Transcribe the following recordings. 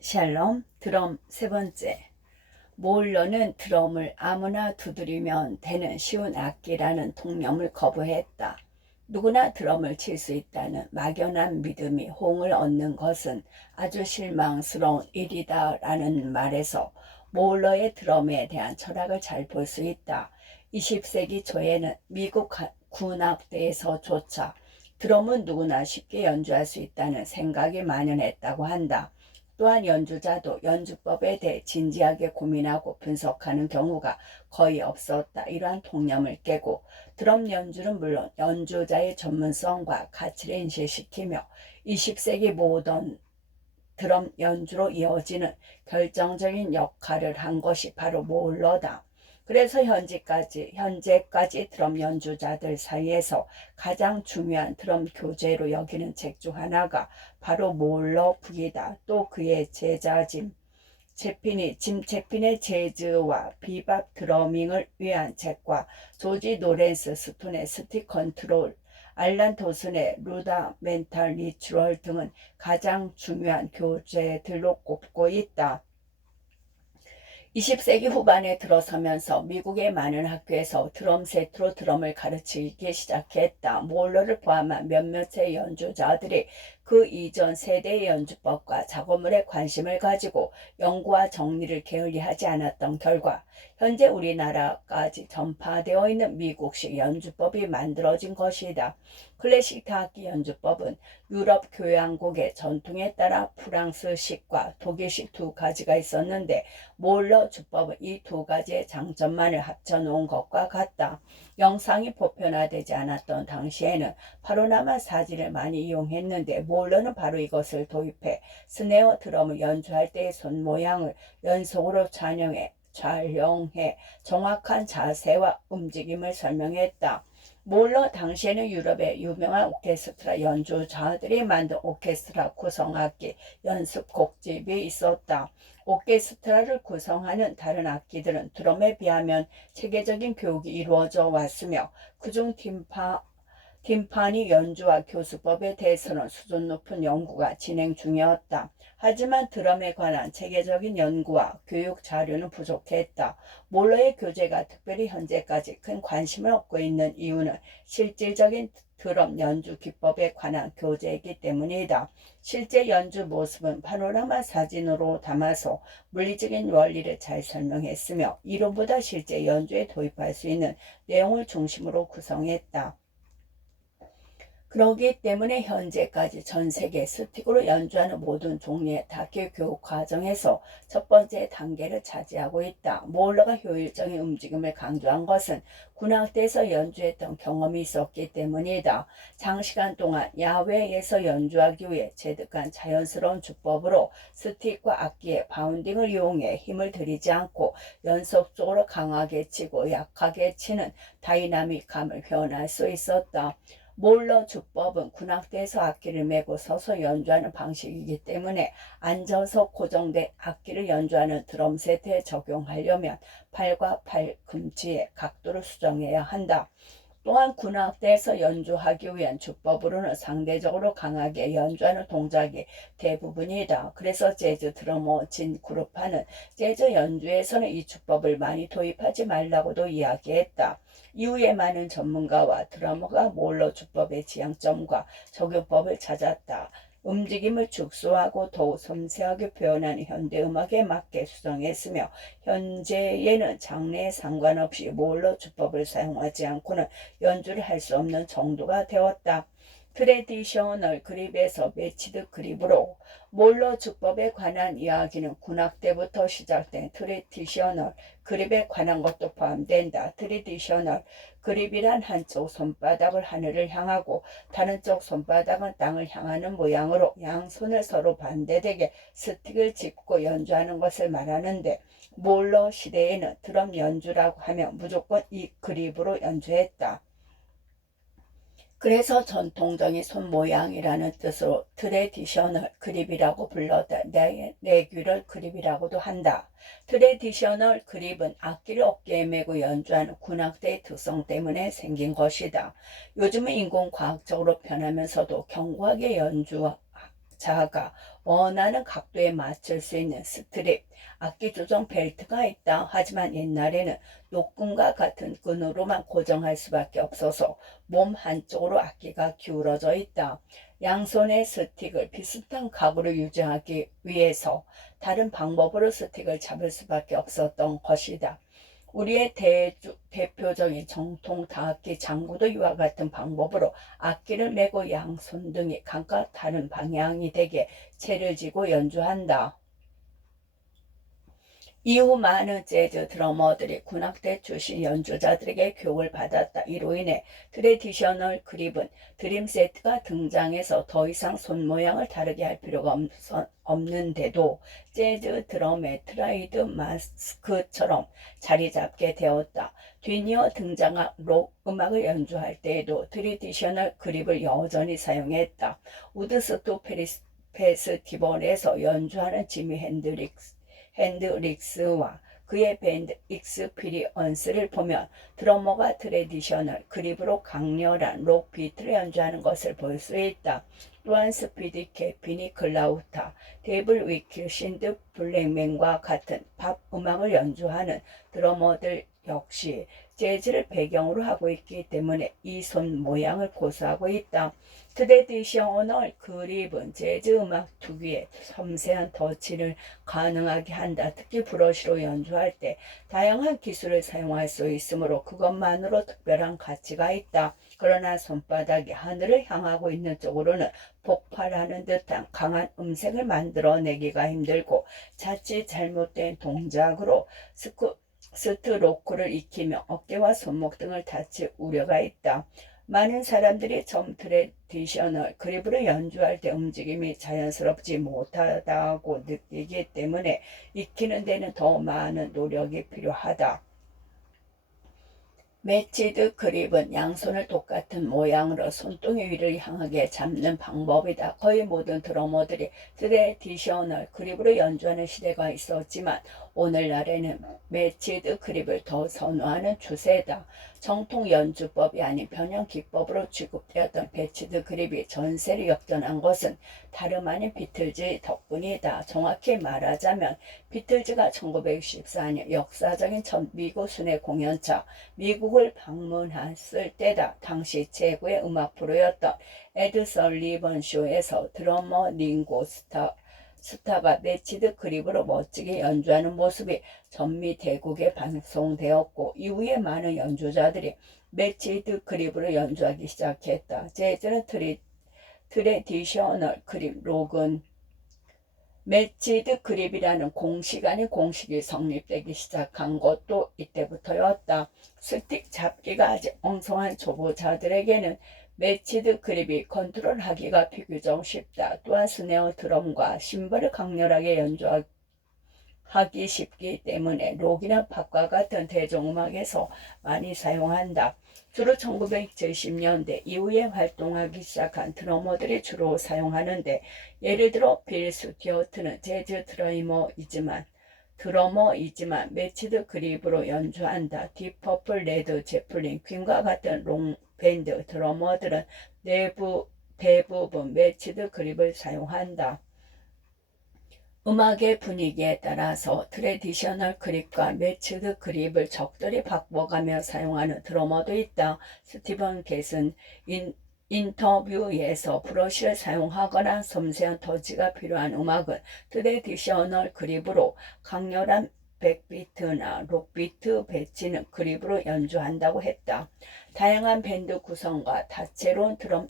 샬롬. 드럼 세 번째. 모울러는 드럼을 아무나 두드리면 되는 쉬운 악기라는 통념을 거부했다. 누구나 드럼을 칠 수 있다는 막연한 믿음이 호응을 얻는 것은 아주 실망스러운 일이다라는 말에서 모울러의 드럼에 대한 철학을 잘 볼 수 있다. 20세기 초에는 미국 군악대에서조차 드럼은 누구나 쉽게 연주할 수 있다는 생각이 만연했다고 한다. 또한 연주자도 연주법에 대해 진지하게 고민하고 분석하는 경우가 거의 없었다. 이러한 통념을 깨고 드럼 연주는 물론 연주자의 전문성과 가치를 인식시키며 20세기 모던 드럼 연주로 이어지는 결정적인 역할을 한 것이 바로 모울러다. 그래서 현재까지 드럼 연주자들 사이에서 가장 중요한 드럼 교재로 여기는 책 중 하나가 바로 모울러 북이다. 또 그의 제자 짐 채핀의 재즈와 비밥 드러밍을 위한 책과 조지 노렌스 스톤의 스틱 컨트롤, 알란 도슨의 루다멘탈 리추럴 등은 가장 중요한 교재들로 꼽고 있다. 20세기 후반에 들어서면서 미국의 많은 학교에서 드럼 세트로 드럼을 가르치기 시작했다. 모울러를 포함한 몇몇의 연주자들이 그 이전 세대의 연주법과 작업물에 관심을 가지고 연구와 정리를 게을리하지 않았던 결과 현재 우리나라까지 전파되어 있는 미국식 연주법이 만들어진 것이다. 클래식 타악기 연주법은 유럽 교향곡의 전통에 따라 프랑스식과 독일식 두 가지가 있었는데 모울러 주법은 이 두 가지의 장점만을 합쳐놓은 것과 같다. 영상이 보편화되지 않았던 당시에는 파노라마 사진을 많이 이용했는데 모울러는 바로 이것을 도입해 스네어 드럼을 연주할 때의 손 모양을 연속으로 촬영해 정확한 자세와 움직임을 설명했다. 모울러 당시에는 유럽의 유명한 오케스트라 연주자들이 만든 오케스트라 구성악기 연습 곡집이 있었다. 오케스트라를 구성하는 다른 악기들은 드럼에 비하면 체계적인 교육이 이루어져 왔으며 그중 팀파니 연주와 교수법에 대해서는 수준 높은 연구가 진행 중이었다. 하지만 드럼에 관한 체계적인 연구와 교육 자료는 부족했다. 모울러의 교재가 특별히 현재까지 큰 관심을 얻고 있는 이유는 실질적인 드럼 연주 기법에 관한 교재이기 때문이다. 실제 연주 모습은 파노라마 사진으로 담아서 물리적인 원리를 잘 설명했으며 이론보다 실제 연주에 도입할 수 있는 내용을 중심으로 구성했다. 그렇기 때문에 현재까지 전 세계 스틱으로 연주하는 모든 종류의 타악기 교육 과정에서 첫 번째 단계를 차지하고 있다. 모울러가 효율적인 움직임을 강조한 것은 군악대에서 연주했던 경험이 있었기 때문이다. 장시간 동안 야외에서 연주하기 위해 체득한 자연스러운 주법으로 스틱과 악기의 바운딩을 이용해 힘을 들이지 않고 연속적으로 강하게 치고 약하게 치는 다이나믹함을 표현할 수 있었다. 모울러 주법은 군악대에서 악기를 메고 서서 연주하는 방식이기 때문에 앉아서 고정된 악기를 연주하는 드럼 세트에 적용하려면 팔과 팔꿈치의 각도를 수정해야 한다. 또한 군악대에서 연주하기 위한 주법으로는 상대적으로 강하게 연주하는 동작이 대부분이다. 그래서 재즈 드러머 진 그룹파는 재즈 연주에서는 이 주법을 많이 도입하지 말라고도 이야기했다. 이후에 많은 전문가와 드러머가 모울러 주법의 지향점과 적용법을 찾았다. 움직임을 축소하고 더욱 섬세하게 표현하는 현대음악에 맞게 수정했으며 현재에는 장르에 상관없이 모울러 주법을 사용하지 않고는 연주를 할 수 없는 정도가 되었다. 트레디셔널 그립에서 매치드 그립으로 모울러 주법에 관한 이야기는 군악대부터 시작된 트레디셔널 그립에 관한 것도 포함된다. 트레디셔널 그립이란 한쪽 손바닥을 하늘을 향하고 다른 쪽 손바닥은 땅을 향하는 모양으로 양손을 서로 반대되게 스틱을 짚고 연주하는 것을 말하는데 모울러 시대에는 드럼 연주라고 하면 무조건 이 그립으로 연주했다. 그래서 전통적인 손 모양이라는 뜻으로 트레디셔널 그립이라고 불렀다. 레귤럴 그립이라고도 한다. 트레디셔널 그립은 악기를 어깨에 메고 연주하는 군악대의 특성 때문에 생긴 것이다. 요즘은 인공과학적으로 변하면서도 견고하게 자가 원하는 각도에 맞출 수 있는 스트립, 악기 조정 벨트가 있다. 하지만 옛날에는 노끈과 같은 끈으로만 고정할 수밖에 없어서 몸 한쪽으로 악기가 기울어져 있다. 양손의 스틱을 비슷한 각으로 유지하기 위해서 다른 방법으로 스틱을 잡을 수밖에 없었던 것이다. 우리의 대표적인 정통 다악기 장구도 이와 같은 방법으로 악기를 메고 양손 등이 각각 다른 방향이 되게 채를 쥐고 연주한다. 이후 많은 재즈 드러머들이 군악대 출신 연주자들에게 교육을 받았다. 이로 인해 트레디셔널 그립은 드림 세트가 등장해서 더 이상 손 모양을 다르게 할 필요가 없는데도 재즈 드럼의 트라이드 마스크처럼 자리 잡게 되었다. 뒤이어 등장한 록 음악을 연주할 때에도 트레디셔널 그립을 여전히 사용했다. 우드스토크 페스티벌에서 연주하는 지미 핸드릭스와 그의 밴드 익스피리언스를 보면 드러머가 트레디셔널 그립으로 강렬한 록 비트를 연주하는 것을 볼 수 있다. 또한 스피디 캐피니 클라우타, 데이블 위킬, 신드 블랙맨과 같은 팝 음악을 연주하는 드러머들 역시 재즈를 배경으로 하고 있기 때문에 이 손 모양을 고수하고 있다. 트레디셔널 그립은 재즈 음악 특유의 섬세한 터치를 가능하게 한다. 특히 브러쉬로 연주할 때 다양한 기술을 사용할 수 있으므로 그것만으로 특별한 가치가 있다. 그러나 손바닥이 하늘을 향하고 있는 쪽으로는 폭발하는 듯한 강한 음색을 만들어내기가 힘들고 자칫 잘못된 동작으로 스트로크를 익히며 어깨와 손목 등을 다칠 우려가 있다. 많은 사람들이 좀 트레디셔널 그립으로 연주할 때 움직임이 자연스럽지 못하다고 느끼기 때문에 익히는 데는 더 많은 노력이 필요하다. 매치드 그립은 양손을 똑같은 모양으로 손등이 위를 향하게 잡는 방법이다. 거의 모든 드러머들이 트레디셔널 그립으로 연주하는 시대가 있었지만 오늘날에는 매치드 그립을 더 선호하는 추세다. 정통 연주법이 아닌 변형 기법으로 취급되었던 매치드 그립이 전세를 역전한 것은 다름 아닌 비틀즈 덕분이다. 정확히 말하자면 비틀즈가 1964년 역사적인 첫 미국 순회 공연차 미국을 방문했을 때다. 당시 최고의 음악 프로였던 에드 설리번 쇼에서 드러머 링고 스타가 매치드 그립으로 멋지게 연주하는 모습이 전미 대국에 방송되었고 이후에 많은 연주자들이 매치드 그립으로 연주하기 시작했다. 재즈는 트레디셔널 그립, 록은 매치드 그립이라는 공식 아닌 공식이 성립되기 시작한 것도 이때부터였다. 스틱 잡기가 아직 엉성한 초보자들에게는 매치드 그립이 컨트롤하기가 비교적 쉽다. 또한 스네어 드럼과 심벌을 강렬하게 연주하기 쉽기 때문에 록이나 팝과 같은 대중음악에서 많이 사용한다. 주로 1970년대 이후에 활동하기 시작한 드러머들이 주로 사용하는데 예를 들어 빌 스튜어트는 재즈 드러머이지만 매치드 그립으로 연주한다. 딥퍼플, 레드 제플린, 퀸과 같은 롱 밴드 드러머들은 대부분 매치드 그립을 사용한다. 음악의 분위기에 따라서 트레디셔널 그립과 매치드 그립을 적절히 바꿔가며 사용하는 드러머도 있다. 스티븐 겟은 인터뷰에서 브러쉬를 사용하거나 섬세한 터치가 필요한 음악은 트레디셔널 그립으로 강렬한 백비트나 록비트 배치는 그립으로 연주한다고 했다. 다양한 밴드 구성과 다채로운 드럼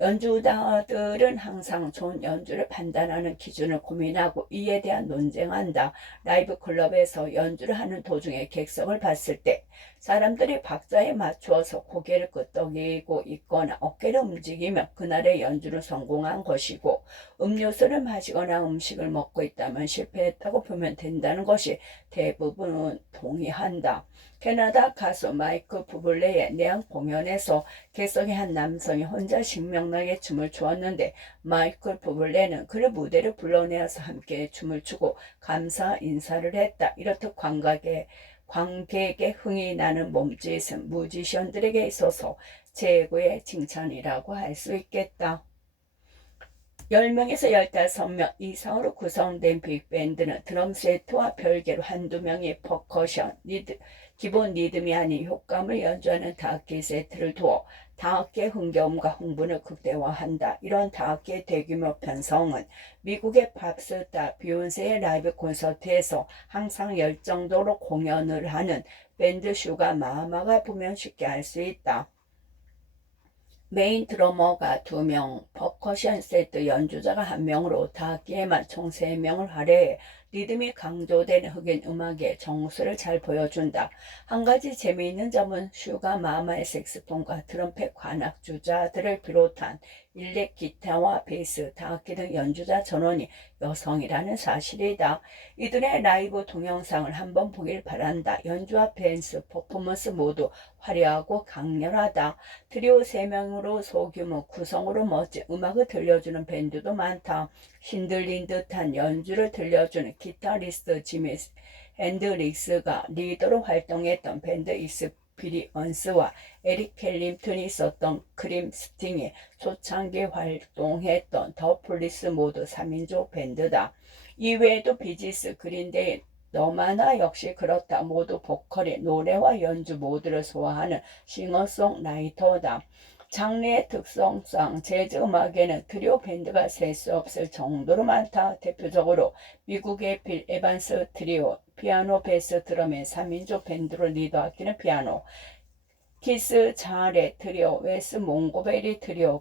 연주자들은 항상 좋은 연주를 판단하는 기준을 고민하고 이에 대한 논쟁한다. 라이브 클럽에서 연주를 하는 도중에 객석을 봤을 때 사람들이 박자에 맞추어서 고개를 끄덕이고 있거나 어깨를 움직이며 그날의 연주는 성공한 것이고 음료수를 마시거나 음식을 먹고 있다면 실패했다고 보면 된다는 것이 대부분은 동의한다. 캐나다 가수 마이크 부블레의 내한 공연에서 객석의 한 남성이 혼자 신명나게 춤을 추었는데 마이클 부블레는 그를 무대로 불러내어서 함께 춤을 추고 감사 인사를 했다. 이렇듯 관객의 흥이 나는 몸짓은 뮤지션들에게 있어서 최고의 칭찬이라고 할 수 있겠다. 10명에서 15명 이상으로 구성된 빅밴드는 드럼 세트와 별개로 한두 명의 퍼커션, 기본 리듬이 아닌 효과음을 연주하는 다학기 세트를 두어 다학기의 흥겨움과 흥분을 극대화한다. 이런 다학기의 대규모 편성은 미국의 팝스타 비욘세의 라이브 콘서트에서 항상 열정적으로 공연을 하는 밴드 슈가 마마가 보면 쉽게 알 수 있다. 메인 드러머가 2명, 퍼커션 세트 연주자가 1명으로 다학기에만 총 3명을 할애해 리듬이 강조된 흑인 음악의 정수를 잘 보여준다. 한 가지 재미있는 점은 슈가 마마의 색스폰과 트럼펫 관악주자들을 비롯한 일렉 기타와 베이스, 다학기 등 연주자 전원이 여성이라는 사실이다. 이들의 라이브 동영상을 한번 보길 바란다. 연주와 댄스, 퍼포먼스 모두 화려하고 강렬하다. 트리오 3명으로 소규모 구성으로 멋진 음악을 들려주는 밴드도 많다. 신들린 듯한 연주를 들려주는 기타리스트 지미 핸드릭스가 리더로 활동했던 밴드 익스피리언스와 에릭 캘림튼이 있었던 크림 스팅이 초창기 활동했던 더 폴리스 모두 3인조 밴드다. 이외에도 비지스, 그린데이, 너마나 역시 그렇다. 모두 보컬이 노래와 연주 모두를 소화하는 싱어송라이터다. 장르의 특성상 재즈 음악에는 트리오 밴드가 셀 수 없을 정도로 많다. 대표적으로 미국의 빌 에반스 트리오, 피아노, 베이스, 드럼의 3인조 밴드로 리드하기는 피아노, 키스 자레 트리오, 웨스 몽고베리 트리오,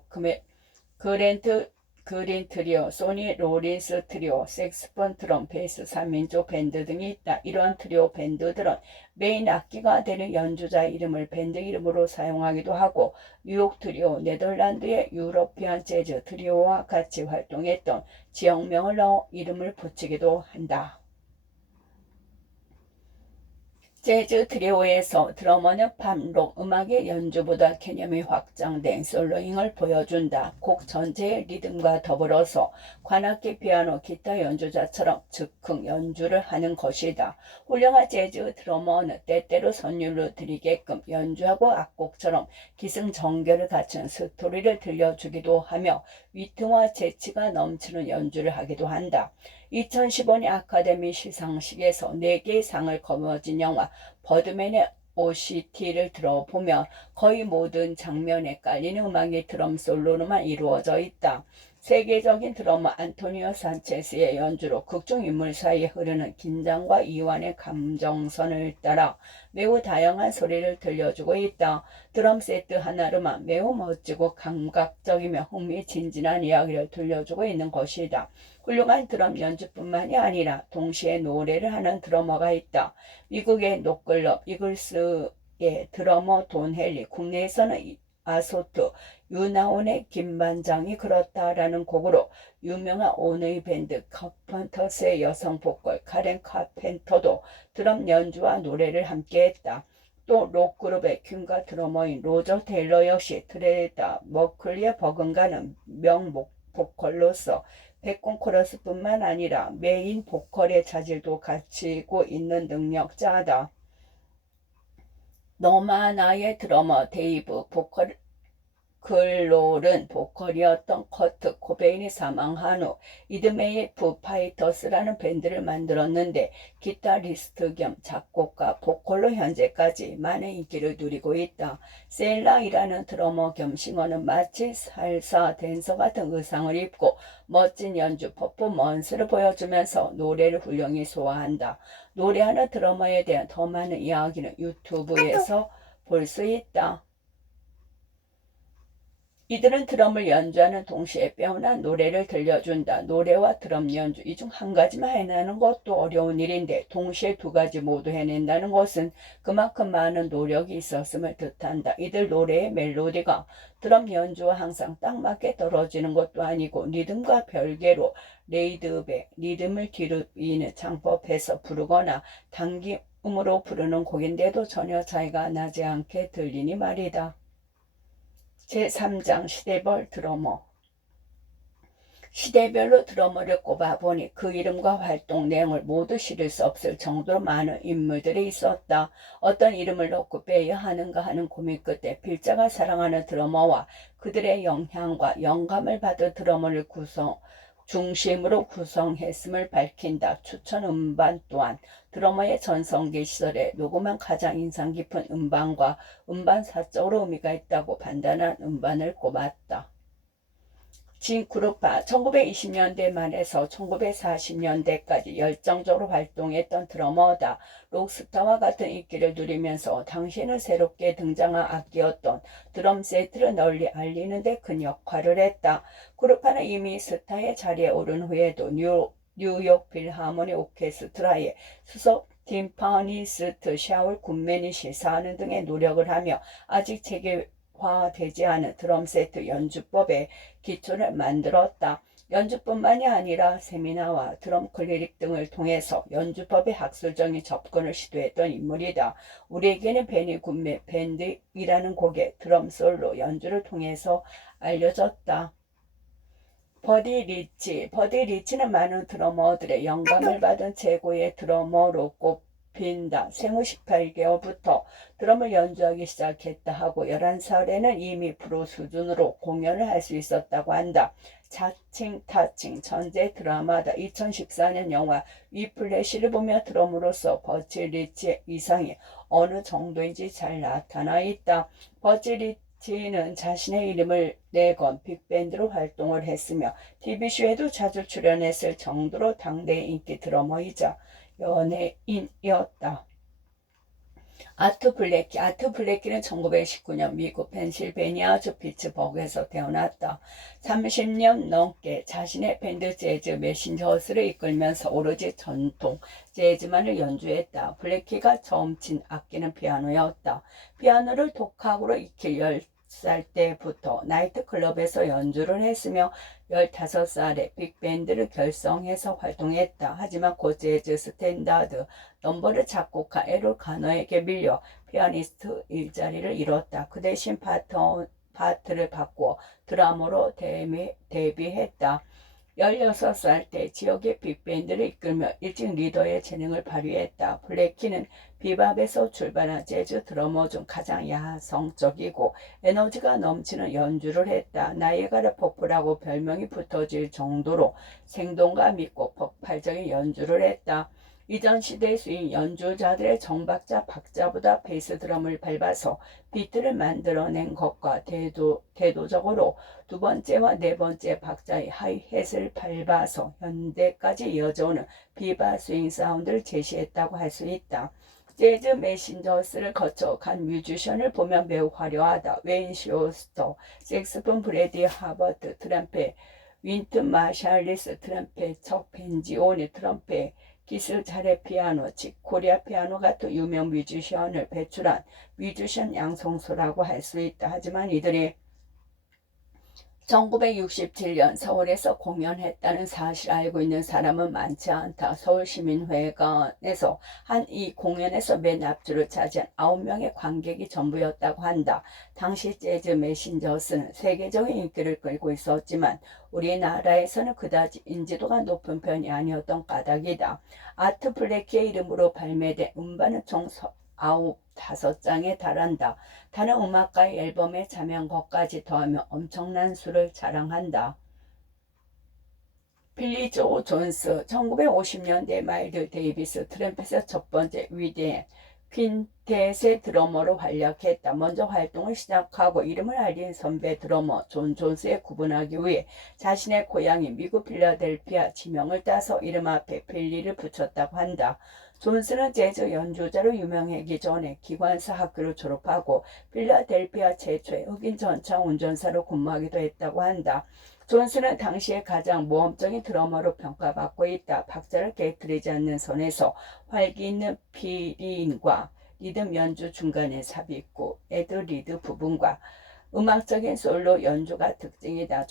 그랜트 그린 트리오, 소니 로린스 트리오, 색스폰, 드럼, 베이스, 3인조 밴드 등이 있다. 이러한 트리오 밴드들은 메인 악기가 되는 연주자 이름을 밴드 이름으로 사용하기도 하고 뉴욕 트리오, 네덜란드의 유러피안 재즈 트리오와 같이 활동했던 지역명을 넣어 이름을 붙이기도 한다. 재즈 트리오에서 드러머는 팝, 록 음악의 연주보다 개념이 확장된 솔로잉을 보여준다. 곡 전체의 리듬과 더불어서 관악기, 피아노, 기타 연주자처럼 즉흥 연주를 하는 것이다. 훌륭한 재즈 드러머는 때때로 선율로 드리게끔 연주하고 악곡처럼 기승전결을 갖춘 스토리를 들려주기도 하며 위트와 재치가 넘치는 연주를 하기도 한다. 2015년 아카데미 시상식에서 4개의 상을 거머쥔 영화 버드맨의 OST를 들어보면 거의 모든 장면에 깔리는 음악이 드럼 솔로로만 이루어져 있다. 세계적인 드러머 안토니오 산체스의 연주로 극중 인물 사이에 흐르는 긴장과 이완의 감정선을 따라 매우 다양한 소리를 들려주고 있다. 드럼 세트 하나로만 매우 멋지고 감각적이며 흥미진진한 이야기를 들려주고 있는 것이다. 훌륭한 드럼 연주뿐만이 아니라 동시에 노래를 하는 드러머가 있다. 미국의 노클럽 이글스의 드러머 돈 헨리, 국내에서는 아소트, 유나온의 김반장이 그렇다라는 곡으로 유명한 오너의 밴드 카펜터스의 여성 보컬 카렌 카펜터도 드럼 연주와 노래를 함께했다. 또 록그룹의 퀸과 드러머인 로저 테일러 역시 트레다 머클리의 버금가는 명보컬로서 백군 코러스뿐만 아니라 메인 보컬의 자질도 갖추고 있는 능력자다. 너마 나의 드러머 데이브 글롤은 보컬이었던 커트 코베인이 사망한 후 이듬해의 푸파이터스라는 밴드를 만들었는데 기타리스트 겸 작곡가, 보컬로 현재까지 많은 인기를 누리고 있다. 셀라이라는 드러머 겸 싱어는 마치 살사 댄서 같은 의상을 입고 멋진 연주 퍼포먼스를 보여주면서 노래를 훌륭히 소화한다. 노래하는 드러머에 대한 더 많은 이야기는 유튜브에서 볼 수 있다. 이들은 드럼을 연주하는 동시에 빼어난 노래를 들려준다. 노래와 드럼 연주 이 중 한 가지만 해내는 것도 어려운 일인데 동시에 2가지 모두 해낸다는 것은 그만큼 많은 노력이 있었음을 뜻한다. 이들 노래의 멜로디가 드럼 연주와 항상 딱 맞게 떨어지는 것도 아니고 리듬과 별개로 레이드백, 리듬을 뒤로 이는 장법해서 부르거나 당김으로 부르는 곡인데도 전혀 차이가 나지 않게 들리니 말이다. 제3장 시대벌 드러머 시대별로 드러머를 꼽아보니 그 이름과 활동 내용을 모두 실을 수 없을 정도로 많은 인물들이 있었다. 어떤 이름을 넣고 빼야 하는가 하는 고민 끝에 필자가 사랑하는 드러머와 그들의 영향과 영감을 받은 드러머를 중심으로 구성했음을 밝힌다. 추천 음반 또한 드러머의 전성기 시절에 녹음한 가장 인상 깊은 음반과 음반 사적으로 의미가 있다고 판단한 음반을 꼽았다. 진 그룹파 1920년대 말에서 1940년대까지 열정적으로 활동했던 드러머다. 록스타와 같은 인기를 누리면서 당시에는 새롭게 등장한 악기였던 드럼 세트를 널리 알리는 데 큰 역할을 했다. 그룹파는 이미 스타의 자리에 오른 후에도 뉴욕 필하모니 오케스트라의 수석 팀파니스트 샤울 굿맨이 시사하는 등의 노력을 하며 아직 체계화되지 않은 드럼 세트 연주법에 기초를 만들었다. 연주뿐만이 아니라 세미나와 드럼 클리닉 등을 통해서 연주법의 학술적인 접근을 시도했던 인물이다. 우리에게는 베니 굿맨 밴드이라는 곡의 드럼 솔로 연주를 통해서 알려졌다. 버디 리치는 많은 드러머들의 영감을 받은 최고의 드러머로 꼽힌다. 생후 18개월부터 드럼을 연주하기 시작했다 하고 11살에는 이미 프로 수준으로 공연을 할 수 있었다고 한다. 자칭 타칭 전제 드라마다 2014년 영화 위플래시를 보며 드럼으로서 버치 리치의 이상이 어느 정도인지 잘 나타나 있다. 버치 리치는 자신의 이름을 내건 빅밴드로 활동을 했으며 TV쇼에도 자주 출연했을 정도로 당대의 인기 드러머이자 연예인이었다. 아트 블레키는 1919년 미국 펜실베니아주 피츠버그에서 태어났다. 30년 넘게 자신의 밴드 재즈 메신저스를 이끌면서 오로지 전통 재즈만을 연주했다. 블레키가 처음 친 악기는 피아노였다. 피아노를 독학으로 익힐 10살 때부터 나이트클럽에서 연주를 했으며 15살에 빅밴드를 결성해서 활동했다. 하지만 고 재즈 스탠다드 넘버를 작곡한 에롤 가너에게 밀려 피아니스트 일자리를 잃었다. 그 대신 파트를 바꾸어 드라머로 데뷔했다. 16살 때 지역의 빅밴드를 이끌며 일찍 리더의 재능을 발휘했다. 블레키는 비밥에서 출발한 재즈 드러머 중 가장 야성적이고 에너지가 넘치는 연주를 했다. 나이아가라 포프라고 별명이 붙어질 정도로 생동감 있고 폭발적인 연주를 했다. 이전 시대 스윙 연주자들의 정박자 박자보다 베이스 드럼을 밟아서 비트를 만들어낸 것과 대도적으로 두 번째와 네 번째 박자의 하이햇을 밟아서 현대까지 이어져오는 비바 스윙 사운드를 제시했다고 할 수 있다. 재즈 메신저스를 거쳐 간 뮤지션을 보면 매우 화려하다. 웨인 쇼스터, 색스폰 브래디 하버트, 트럼펫, 윈튼 마샬리스 트럼펫, 척 벤지오니 트럼펫, 기스 자레 피아노, 즉 코리아 피아노 같은 유명 뮤지션을 배출한 뮤지션 양성소라고 할 수 있다. 하지만 이들이 1967년 서울에서 공연했다는 사실을 알고 있는 사람은 많지 않다. 서울시민회관에서 한 이 공연에서 맨 앞줄을 차지한 9명의 관객이 전부였다고 한다. 당시 재즈 메신저스는 세계적인 인기를 끌고 있었지만 우리나라에서는 그다지 인지도가 높은 편이 아니었던 까닭이다. 아트 블레키의 이름으로 발매된 음반은 총 5장에 달한다. 다른 음악가의 앨범에 참여한 것까지 더하면 엄청난 수를 자랑한다. 빌리 조 존스 1950년대 마일드 데이비스 트럼펫의 첫 번째 위대한 퀸텟의 드러머로 활약했다. 먼저 활동을 시작하고 이름을 알린 선배 드러머 존 존스에 구분하기 위해 자신의 고향인 미국 필라델피아 지명을 따서 이름 앞에 빌리를 붙였다고 한다. 존스는 재즈 연주자로 유명하기 전에 기관사 학교를 졸업하고 필라델피아 최초의 흑인 전차 운전사로 근무하기도 했다고 한다. 존스는 당시에 가장 모험적인 드러머로 평가받고 있다. 박자를 깨트리지 않는 선에서 활기 있는 피린과 리듬 연주 중간에 삽입구, 애드리드 부분과 음악적인 솔로 연주가 특징이다.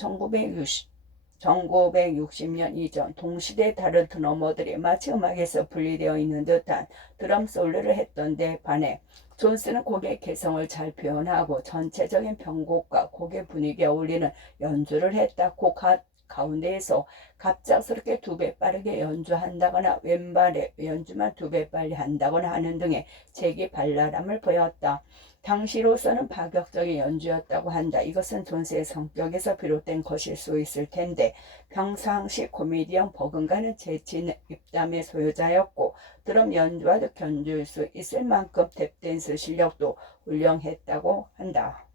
1960년 이전 동시대 다른 드러머들이 마치 음악에서 분리되어 있는 듯한 드럼 솔로를 했던 데 반해 존스는 곡의 개성을 잘 표현하고 전체적인 편곡과 곡의 분위기에 어울리는 연주를 했다. 곡 가운데에서 갑작스럽게 2배 빠르게 연주한다거나 왼발의 연주만 2배 빨리 한다거나 하는 등의 재기발랄함을 보였다. 당시로서는 파격적인 연주였다고 한다. 이것은 존스의 성격에서 비롯된 것일 수 있을 텐데 평상시 코미디언 버금가는 재치 있는 입담의 소유자였고 드럼 연주와도 견줄 수 있을 만큼 탭댄스 실력도 훌륭했다고 한다.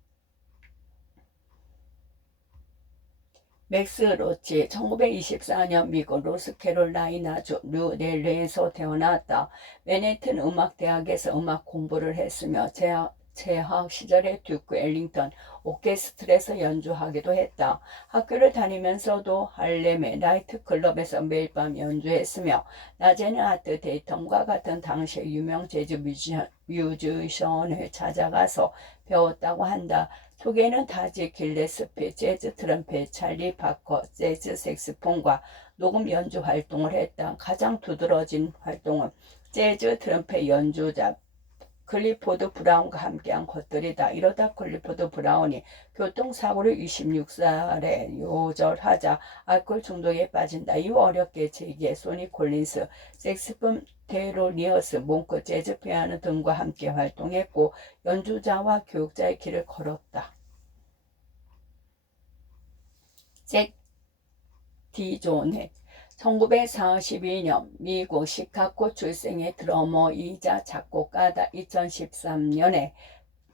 맥스 로치 1924년 미국 노스캐롤라이나주 뉴델리에서 태어났다. 맨해튼 음악대학에서 음악 공부를 했으며 재학 시절에 듀크 엘링턴 오케스트라에서 연주하기도 했다. 학교를 다니면서도 할렘의 나이트클럽에서 매일 밤 연주했으며 낮에는 아트 데이턴과 같은 당시의 유명 재즈 뮤지션을 찾아가서 배웠다고 한다. 초기에는 타지 길레스피, 재즈 트럼펫, 찰리 파커, 재즈 색스폰과 녹음 연주 활동을 했다. 가장 두드러진 활동은 재즈 트럼펫 연주자 클리포드 브라운과 함께한 것들이다. 이러다 클리포드 브라운이 교통사고를 26살에 요절하자 알코올 중독에 빠진다. 이후 어렵게 재기해 소니 콜린스, 색스폰 테로니어스, 몽크, 재즈 피아노 등과 함께 활동했고 연주자와 교육자의 길을 걸었다. 잭 디존의 1942년 미국 시카고 출생의 드러머이자 작곡가다. 2013년에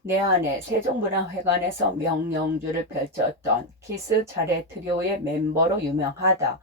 내한의 세종문화회관에서 명령주를 펼쳤던 키스 차례 트리오의 멤버로 유명하다.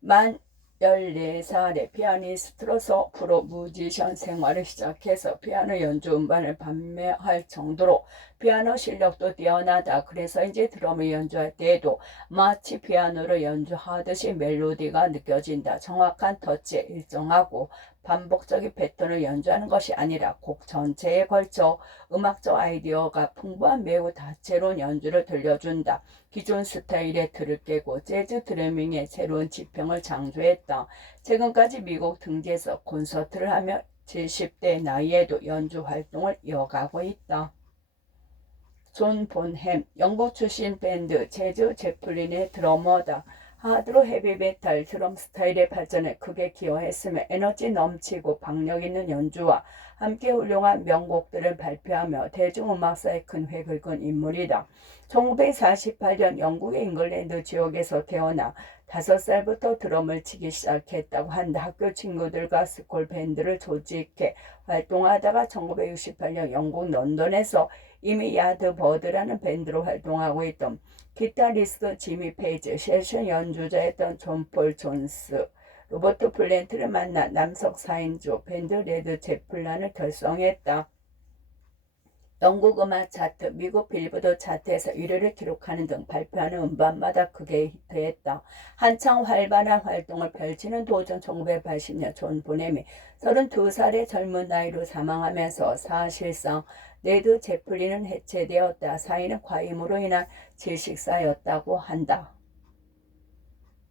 만 14살에 피아니스트로서 프로 뮤지션 생활을 시작해서 피아노 연주 음반을 판매할 정도로 피아노 실력도 뛰어나다. 그래서 이제 드럼을 연주할 때에도 마치 피아노를 연주하듯이 멜로디가 느껴진다. 정확한 터치에 일정하고 반복적인 패턴을 연주하는 것이 아니라 곡 전체에 걸쳐 음악적 아이디어가 풍부한 매우 다채로운 연주를 들려준다. 기존 스타일의 틀을 깨고 재즈 드러밍의 새로운 지평을 창조했다. 최근까지 미국 등지에서 콘서트를 하며 70대 나이에도 연주 활동을 이어가고 있다. 존 본햄, 영국 출신 밴드 재즈 제플린의 드러머다. 하드로 헤비메탈 드럼 스타일의 발전에 크게 기여했으며 에너지 넘치고 박력 있는 연주와 함께 훌륭한 명곡들을 발표하며 대중음악사에 큰 획을 그은 인물이다. 1948년 영국의 잉글랜드 지역에서 태어나 5살부터 드럼을 치기 시작했다고 한다. 학교 친구들과 스콜 밴드를 조직해 활동하다가 1968년 영국 런던에서 이미 야드 버드라는 밴드로 활동하고 있던 기타리스트 지미 페이지, 세션 연주자였던 존 폴 존스, 로버트 플랜트를 만나 남석 4인조 밴드 레드 제플란을 결성했다. 영국 음악 차트, 미국 빌보드 차트에서 1위를 기록하는 등 발표하는 음반마다 크게 히트했다. 한창 활발한 활동을 펼치는 도중 1980년 존 보넴이 32살의 젊은 나이로 사망하면서 사실상 레드 제플린은 해체되었다. 사인은 과임으로 인한 질식사였다고 한다.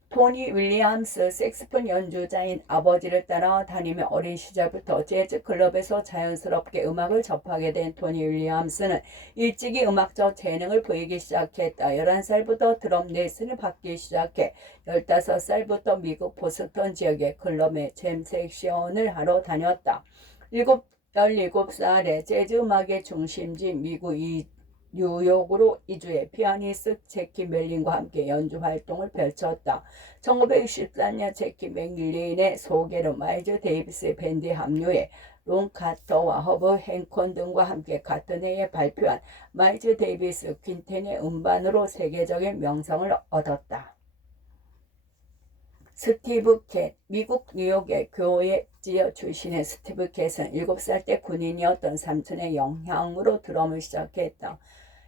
토니 윌리엄스 색스폰 연주자인 아버지를 따라다니며 어린 시절부터 재즈 클럽에서 자연스럽게 음악을 접하게 된 토니 윌리엄스는 일찍이 음악적 재능을 보이기 시작했다. 11살부터 드럼 레슨을 받기 시작해 15살부터 미국 보스턴 지역의 클럽의 잼 섹션을 하러 다녔다. 17살에 재즈 음악의 중심지 미국 뉴욕으로 이주해 피아니스트 제키 멜린과 함께 연주 활동을 펼쳤다. 1964년 제키 맥릴린의 소개로 마일즈 데이비스의 밴드에 합류해 론 카터와 허브 행컨 등과 함께 같은 해에 발표한 마일즈 데이비스 퀸텐의 음반으로 세계적인 명성을 얻었다. 스티브 캣, 미국 뉴욕의 교회 지역 출신의 스티브 캣은 7살 때 군인이었던 삼촌의 영향으로 드럼을 시작했다.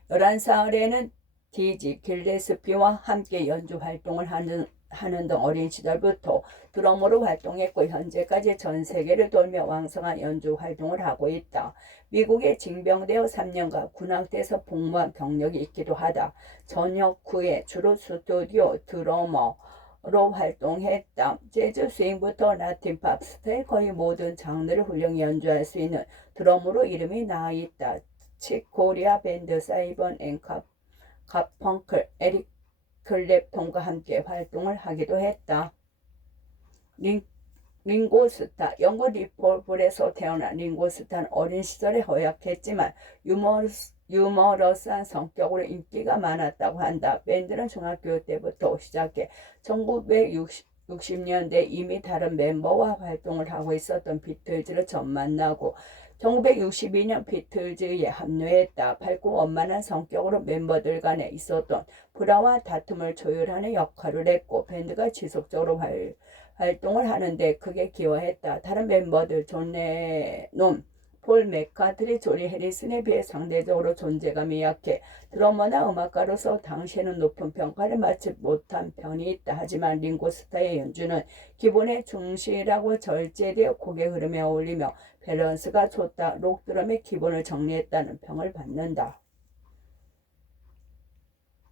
11살에는 디지 길레스피와 함께 연주 활동을 하는 등 어린 시절부터 드러머로 활동했고 현재까지 전 세계를 돌며 왕성한 연주 활동을 하고 있다. 미국에 징병되어 3년간 군악대에서 복무한 경력이 있기도 하다. 전역 후에 주로 스튜디오 드러머로 활동했다. 재즈 스윙부터 라틴 팝 스타일 거의 모든 장르를 훌륭히 연주할 수 있는 드럼으로 이름이 나 있다. 칙 코리아 밴드 사이번 앤 가펑클, 에릭 클랩톤과 함께 활동을 하기도 했다. 링고스타, 영국 리버풀에서 태어난 링고스타는 어린 시절에 허약했지만 유머러스한 성격으로 인기가 많았다고 한다. 밴드는 중학교 때부터 시작해 1960년대 이미 다른 멤버와 활동을 하고 있었던 비틀즈를 처음 만나고 1962년 비틀즈에 합류했다. 밝고 원만한 성격으로 멤버들 간에 있었던 불화와 다툼을 조율하는 역할을 했고 밴드가 지속적으로 활동을 하는데 크게 기여했다. 다른 멤버들 존 레논, 폴 맥카트니, 조니 해리슨에 비해 상대적으로 존재감이 약해 드러머나 음악가로서 당시에는 높은 평가를 받지 못한 편이 있다. 하지만 링고스타의 연주는 기본에 충실하고 절제되어 곡의 흐름에 어울리며 밸런스가 좋다. 록 드럼의 기본을 정리했다는 평을 받는다.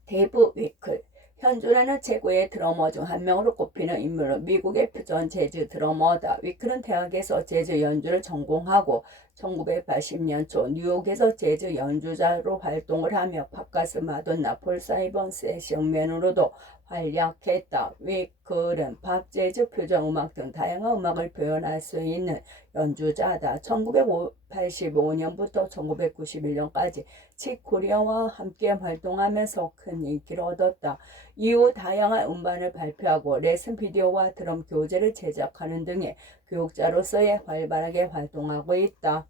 데이브 위클, 현존하는 최고의 드러머 중 한 명으로 꼽히는 인물은 미국의 퓨전 재즈 드러머다. 위클은 대학에서 재즈 연주를 전공하고 1980년 초 뉴욕에서 재즈 연주자로 활동을 하며 팝가수 마돈나, 폴 사이먼스의 싱맨으로도 활약했다. 위클은 팝, 재즈, 퓨전 음악 등 다양한 음악을 표현할 수 있는 연주자다. 1985년부터 1991년까지 칙코리아와 함께 활동하면서 큰 인기를 얻었다. 이후 다양한 음반을 발표하고 레슨 비디오와 드럼 교재를 제작하는 등의 교육자로서의 활발하게 활동하고 있다.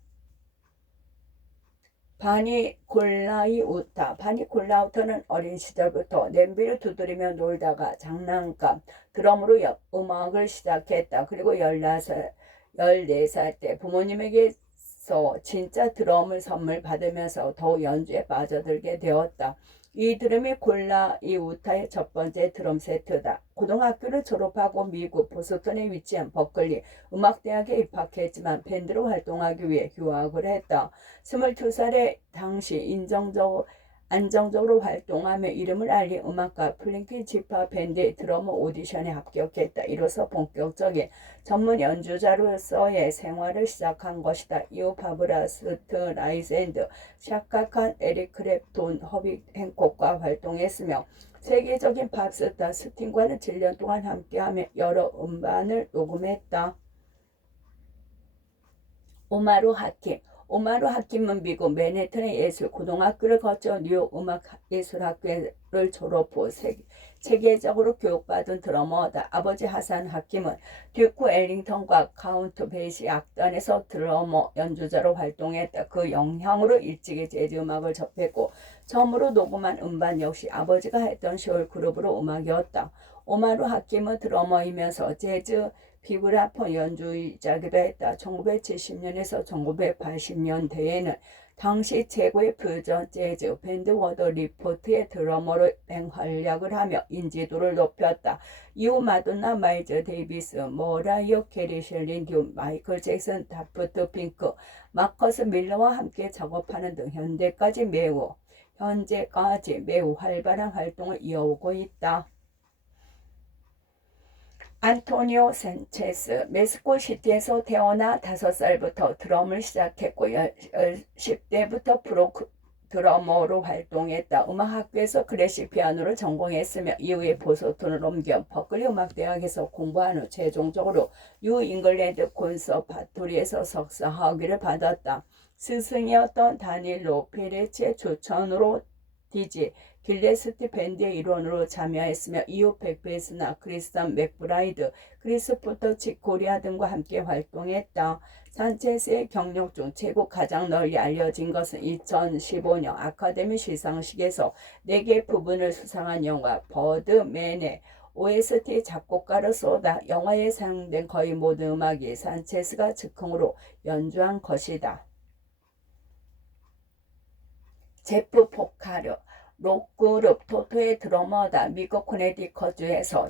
바니 콜라이우타. 바니 콜라우터는 어린 시절부터 냄비를 두드리며 놀다가 장난감, 드럼으로 음악을 시작했다. 그리고 14살 때 부모님에게서 진짜 드럼을 선물 받으면서 더욱 연주에 빠져들게 되었다. 이 드럼이 콜라이우타의 첫 번째 드럼 세트다. 고등학교를 졸업하고 미국 보스턴에 위치한 버클리 음악대학에 입학했지만 밴드로 활동하기 위해 휴학을 했다. 22살에 당시 안정적으로 활동하며 이름을 알린 음악가 플링키 지파 밴드의 드러머 오디션에 합격했다. 이로써 본격적인 전문 연주자로서의 생활을 시작한 것이다. 이후 바브라 스트라이샌드, 샤카 칸, 에릭 크랩톤, 허비 행콕과 활동했으며 세계적인 팝스타 스팅과는 7년 동안 함께하며 여러 음반을 녹음했다. 오마루 하킴. 오마루 하킴은 미국 맨해튼의 예술 고등학교를 거쳐 뉴욕 음악예술학교를 졸업 후 체계적으로 교육받은 드러머다. 아버지 하산 하킴은 듀크 엘링턴과 카운트 베이시 악단에서 드러머 연주자로 활동했다. 그 영향으로 일찍이 재즈 음악을 접했고 처음으로 녹음한 음반 역시 아버지가 했던 소울 그룹으로 음악이었다. 오마루 하킴은 드러머이면서 재즈 비브라폰 연주자기도 했다. 1970년에서 1980년대에는 당시 최고의 퓨전 재즈 밴드 워더 리포트의 드러머로 맹활약을 하며 인지도를 높였다. 이후 마돈나, 마일즈 데이비스, 머라이어 캐리, 셸린 디온, 마이클 잭슨, 다프트 핑크, 마커스 밀러와 함께 작업하는 등 현재까지 매우 활발한 활동을 이어오고 있다. 안토니오 산체스, 멕시코시티에서 태어나 5살부터 드럼을 시작했고 10대부터 프로 드러머로 활동했다. 음악학교에서 클래식 피아노를 전공했으며 이후에 보스턴으로 옮겨 버클리 음악대학에서 공부한 후 최종적으로 뉴 잉글랜드 콘서바토리에서 석사 학위를 받았다. 스승이었던 다닐로 페레치의 추천으로 디지 길레스티 밴드의 일원으로 참여했으며 이후 백베스나 크리스탄 맥브라이드, 크리스 포터 치코리아 등과 함께 활동했다. 산체스의 경력 중 최고 가장 널리 알려진 것은 2015년 아카데미 시상식에서 4개 부분을 수상한 영화 버드맨의 OST 작곡가로서다. 영화에 사용된 거의 모든 음악이 산체스가 즉흥으로 연주한 것이다. 제프 포카르, 록그룹 토토의 드러머다. 미국 코네티컷주에서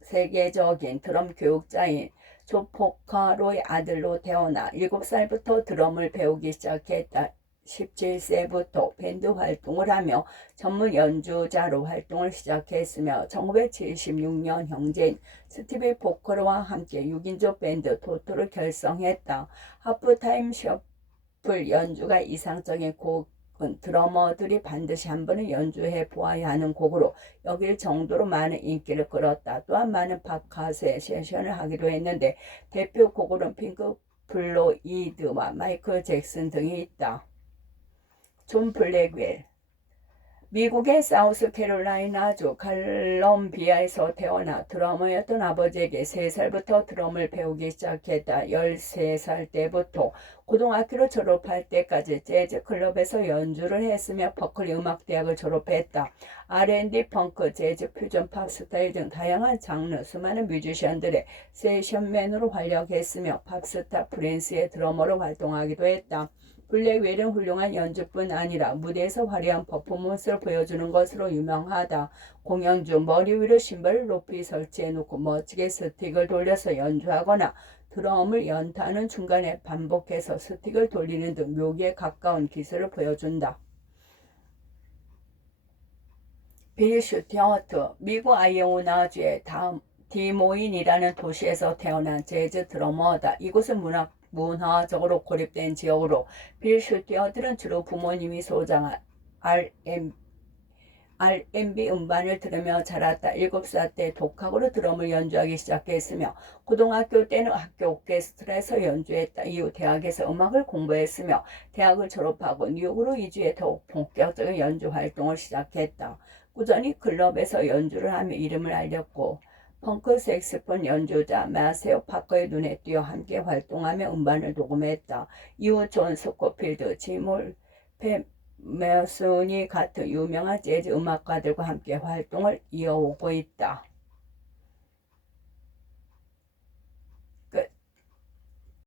세계적인 드럼 교육자인 조 포카로의 아들로 태어나 7살부터 드럼을 배우기 시작했다. 17세부터 밴드 활동을 하며 전문 연주자로 활동을 시작했으며 1976년 형제인 스티비 포커르와 함께 6인조 밴드 토토를 결성했다. 하프타임 셔플 연주가 이상적인 곡 드러머들이 반드시 한 번은 연주해 보아야 하는 곡으로 여길 정도로 많은 인기를 끌었다. 또한 많은 팝 가수의 세션을 하기도 했는데 대표 곡으로는 핑크 플로이드와 마이클 잭슨 등이 있다. 존 블랙웰 미국의 사우스캐롤라이나주 칼럼비아에서 태어나 드러머였던 아버지에게 3살부터 드럼을 배우기 시작했다. 13살 때부터 고등학교를 졸업할 때까지 재즈 클럽에서 연주를 했으며 버클리 음악대학을 졸업했다. R&B, 펑크, 재즈, 퓨전, 팝 스타일 등 다양한 장르 수많은 뮤지션들의 세션맨으로 활약했으며 팝스타 프린스의 드러머로 활동하기도 했다. 블랙웰은 훌륭한 연주뿐 아니라 무대에서 화려한 퍼포먼스를 보여주는 것으로 유명하다. 공연 중 머리 위로 신발을 높이 설치해 놓고 멋지게 스틱을 돌려서 연주하거나 드럼을 연타하는 중간에 반복해서 스틱을 돌리는 등 묘기에 가까운 기술을 보여준다. 빌 슈티어트 미국 아이오나주의 디모인이라는 도시에서 태어난 재즈 드러머다. 이곳은 문화적으로 고립된 지역으로 빌 슈티어트는 주로 부모님이 소장한 R&B 음반을 들으며 자랐다. 7살 때 독학으로 드럼을 연주하기 시작했으며 고등학교 때는 학교 오케스트라에서 연주했다. 이후 대학에서 음악을 공부했으며 대학을 졸업하고 뉴욕으로 이주해 더욱 본격적인 연주 활동을 시작했다. 꾸준히 클럽에서 연주를 하며 이름을 알렸고 펑크 색스폰 연주자 마세오 파커의 눈에 띄어 함께 활동하며 음반을 녹음했다. 이후 존 스코필드, 지몰 메어슨이 같은 유명한 재즈 음악가들과 함께 활동을 이어오고 있다.